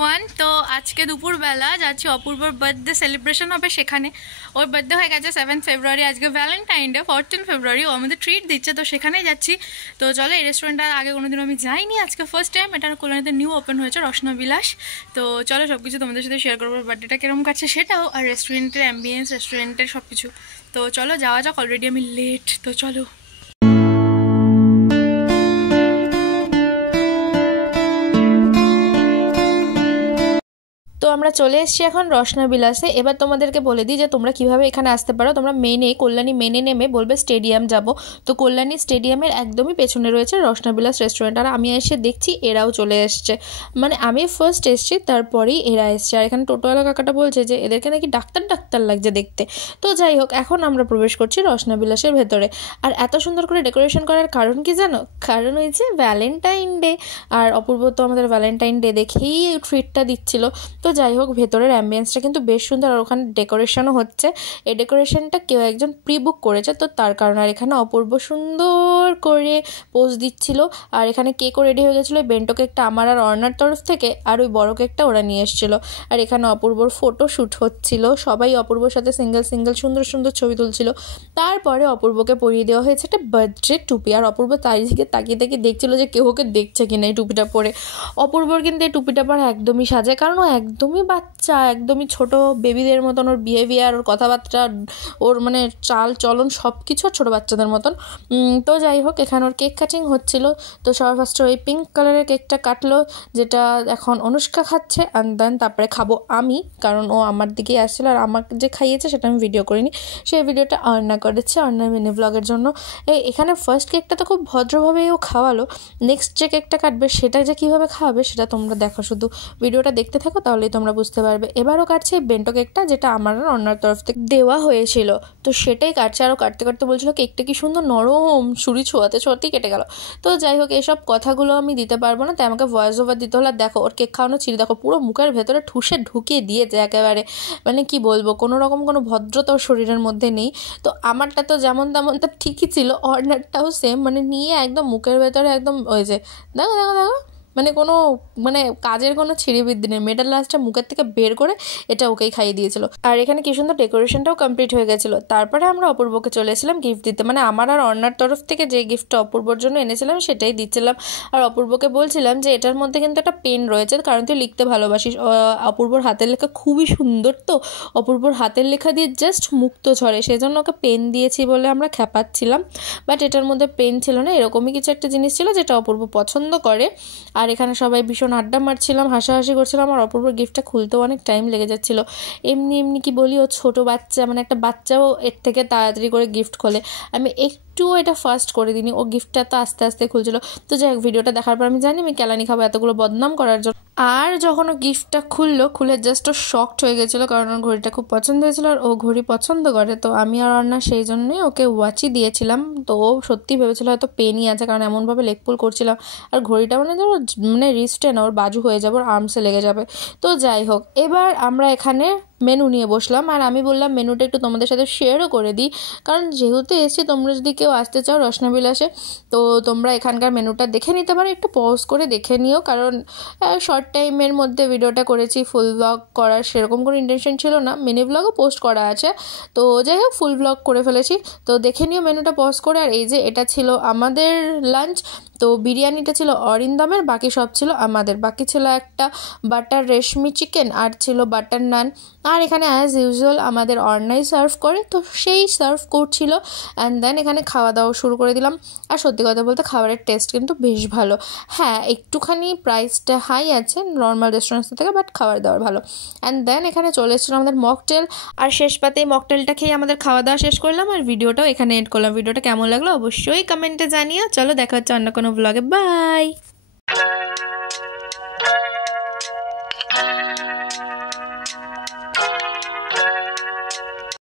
Everyone. তো আজকে দুপুরবেলা যাচ্ছি অপূর্বর বার্থডে সেলিব্রেশন হবে সেখানে। ওর বার্থডে হয়ে গেছে 7 ফেব্রুয়ারি, আজকে ভ্যালেন্টাইন ডে 14 ফেব্রুয়ারি। ও আমাদের ট্রিট দিচ্ছে, তো সেখানেই যাচ্ছি। তো চলো, এই রেস্টুরেন্টটা আগে কোনোদিনও আমি যাইনি, আজকে ফার্স্ট টাইম। এটা কল্যাণীতে নিউ ওপেন হয়েছে, রসনাবিলাস। তো চলো সব কিছু তোমাদের সাথে শেয়ার করবো, বার্থডেটা কিরকম কাটছে সেটাও, আর রেস্টুরেন্টের অ্যাম্বিয়েন্স, রেস্টুরেন্টের সব কিছু। তো চলো যাওয়া যাক, অলরেডি আমি লেট, তো চলো। তো আমরা চলে এসেছি এখন রসনাবিলাসে। এবার তোমাদেরকে বলে দিই যে তোমরা কিভাবে এখানে আসতে পারো। তোমরা কল্যাণী মেনে নেমে বলবে স্টেডিয়াম যাব। তো কল্যাণী স্টেডিয়ামের একদমই পেছনে রয়েছে রসনাবিলাস রেস্টুরেন্ট। আর আমি এসে দেখছি এরাও চলে এসছে, মানে আমি ফার্স্ট এসেছি, তারপরেই এরা এসছে। আর এখানে টোটোওয়ালা কাকাটা বলছে যে এদেরকে নাকি ডাক্তার ডাক্তার লাগছে দেখতে। তো যাই হোক, এখন আমরা প্রবেশ করছি রসনাবিলাসের ভেতরে। আর এত সুন্দর করে ডেকোরেশন করার কারণ কি জানো? কারণ হয়েছে ভ্যালেন্টাইন ডে। আর অপূর্ব তো আমাদের ভ্যালেন্টাইন ডে দেখেই ট্রিটটা দিচ্ছিল। তো যাই হোক, ভেতরের অ্যাম্বিয়েন্সটা কিন্তু বেশ সুন্দর। আর ওখানে ডেকোরেশনও হচ্ছে। এই ডেকোরেশনটা কেউ একজন প্রি বুক করেছে, তো তার কারণে। আর এখানে অপূর্ব সুন্দর করে পোজ দিচ্ছিল। আর এখানে কেকও রেডি হয়ে গেছিলো। বেন্টো কেকটা আমার আর অর্ণার তরফ থেকে, আর ওই বড় কেকটা ওরা নিয়ে এসেছিলো। আর এখানে অপূর্বর ফটো শ্যুট হচ্ছিল, সবাই অপূর্বর সাথে সিঙ্গেল সিঙ্গেল সুন্দর সুন্দর ছবি তুলছিল। তারপরে অপূর্বকে পরিয়ে দেওয়া হয়েছে একটা বার্থডে টুপি। আর অপূর্ব চারিদিকে তাকিয়ে তাকিয়ে দেখছিল যে কেউ ওকে দেখছে কিনা এই টুপিটা পরে। অপূর্বর কিন্তু এই টুপিটা পরে একদমই সাজে, কারণ ও একদমই বাচ্চা, একদমই ছোট বেবিদের মতন ওর বিহেভিয়ার, ওর কথাবার্তা, ওর মানে চাল চলন সব কিছু ছোটো বাচ্চাদের মতন। তো যাই হোক, এখানে ওর কেক কাটিং হচ্ছিল। তো সবার ফার্স্টে ওই পিঙ্ক কালারের কেকটা কাটলো, যেটা এখন অনুষ্কা খাচ্ছে। অ্যান্ড দেন তারপরে খাবো আমি, কারণ ও আমার দিকেই আসছিলো। আর আমাকে যে খাইয়েছে সেটা আমি ভিডিও করিনি, সেই ভিডিওটা অর্ণা করেছে, অর্ণার মিনি ব্লগের জন্য। এখানে ফার্স্ট কেকটা তো খুব ভদ্রভাবেই ও খাওয়ালো। নেক্সট যে কেকটা কাটবে সেটা যে কীভাবে খাওয়াবে সেটা তোমরা দেখো, শুধু ভিডিওটা দেখতে থাকো, তাহলেই তোমরা বুঝতে পারবে। এবারও কাটছে বেন্টো কেকটা, যেটা আমার অন্যার তরফ থেকে দেওয়া হয়েছিল, তো সেটাই কাটছে। আরও কাটতে কাটতে বলছিল কেকটা কি সুন্দর নরম, ছুরি ছোঁয়াতে ছোঁয়াতেই কেটে গেল। তো যাই হোক, এইসব কথাগুলো আমি দিতে পারবো না, তাই আমাকে ভয়েস ওভার দিতে হলো। দেখো ওর কেক খাওয়ানো ছিল, দেখো পুরো মুখের ভেতরে ঠুসে ঢুকিয়ে দিয়েছে একেবারে। মানে কি বলবো, কোনো রকম কোনো ভদ্রতা ওর শরীরের মধ্যে নেই। তো আমারটা তো যেমন তেমন তা ঠিকই ছিল, অর্ণারটাও সেম, মানে নিয়ে একদম মুখের ভেতরে একদম ওই যে দেখো দেখো দেখো, মানে কোনো মানে কাজের কোনো ছিঁড়িবিদ্যি নেই। মেডাল লাস্টটা মুখের থেকে বের করে এটা ওকেই খাইয়ে দিয়েছিল। আর এখানে কি সুন্দর ডেকোরেশনটাও কমপ্লিট হয়ে গেছিলো। তারপরে আমরা অপূর্বকে চলে এসেছিলাম গিফট দিতে, মানে আমার আর অর্ণার তরফ থেকে যে গিফটটা অপূর্বর জন্য এনেছিলাম সেটাই দিচ্ছিলাম। আর অপূর্বকে বলছিলাম যে এটার মধ্যে কিন্তু একটা পেন রয়েছে, কারণ তুই লিখতে ভালোবাসিস। অপূর্বর হাতের লেখা খুবই সুন্দর, তো অপূর্বর হাতের লেখা দিয়ে জাস্ট মুক্ত ঝরে, সেই জন্য ওকে পেন দিয়েছি বলে আমরা খ্যাপাচ্ছিলাম। বাট এটার মধ্যে পেন ছিল না, এরকমই কিছু একটা জিনিস ছিল যেটা অপূর্ব পছন্দ করে। আর এখানে সবাই ভীষণ আড্ডা মারছিলাম, হাসাহাসি করছিলাম। আর অপূর্বর গিফটটা খুলতেও অনেক টাইম লেগে যাচ্ছিলো। এমনি এমনি কি বলি, ও ছোটো বাচ্চা, মানে একটা বাচ্চাও এর থেকে তাড়াতাড়ি করে গিফট খোলে। আমি একটুও এটা ফার্স্ট করে দিইনি, ও গিফটটা তো আস্তে আস্তে খুলছিল। তো যাই হোক, ভিডিওটা দেখার পর আমি জানি আমি কেলানি খাবো এতগুলো বদনাম করার জন্য। আর যখন ও গিফটটা খুলে জাস্ট ও শকড হয়ে গেছিলো, কারণ ওর ঘড়িটা খুব পছন্দ হয়েছিল, আর ও ঘড়ি পছন্দ করে। তো আমি আর অর্ণা সেই জন্যই ওকে ওয়াচই দিয়েছিলাম। তো ও সত্যি ভেবেছিল হয়তো পেনই আছে, কারণ এমনভাবে লেগ পুল করছিলাম। আর ঘড়িটা মানে রিস্টে না, ওর বাজু হয়ে যাবে, ওর আর্মসে লেগে যাবে। তো যাই হোক, এবার আমরা এখানে মেনু নিয়ে বসলাম। আর আমি বললাম মেনুটা একটু তোমাদের সাথে শেয়ারও করে দিই, কারণ যেহেতু এসে তোমরা যদি কেউ আসতে চাও রসনাবিলাসে, তো তোমরা এখানকার মেনুটা দেখে নিতে পারো, একটু পজ করে দেখে নিও। কারণ শর্ট টাইমের মধ্যে ভিডিওটা করেছি, ফুল ব্লগ করার সেরকম কোনো ইন্টেনশন ছিল না। মিনি ব্লগও পোস্ট করা আছে, তো যাই হোক ফুল ব্লগ করে ফেলেছি। তো দেখে নিও মেনুটা পজ করে। আর এই যে এটা ছিল আমাদের লাঞ্চ। তো বিরিয়ানিটা ছিল অরিন্দমের, বাকি সব ছিল আমাদের। বাকি ছিল একটা বাটার রেশমি চিকেন, আর ছিল বাটার নান। আর এখানে অ্যাজ ইউজুয়াল আমাদের অর্ণাই সার্ভ করে, তো সেই সার্ভ করছিল। অ্যান্ড দেন এখানে খাওয়া দাওয়া শুরু করে দিলাম। আর সত্যি কথা বলতে খাবারের টেস্ট কিন্তু বেশ ভালো। হ্যাঁ, একটুখানি প্রাইসটা হাই আছে নর্মাল রেস্টুরেন্টস থেকে, বাট খাবার দাবার ভালো। অ্যান্ড দেন এখানে চলে এসেছিলো আমাদের মকটেল। আর শেষ পাতেই মকটেলটা খেয়ে আমাদের খাওয়া দাওয়া শেষ করলাম, আর ভিডিওটাও এখানে এন্ড করলাম। ভিডিওটা কেমন লাগলো অবশ্যই কমেন্টে জানিও। চলো দেখা হচ্ছে অন্য কোনো ব্লগে, বাই।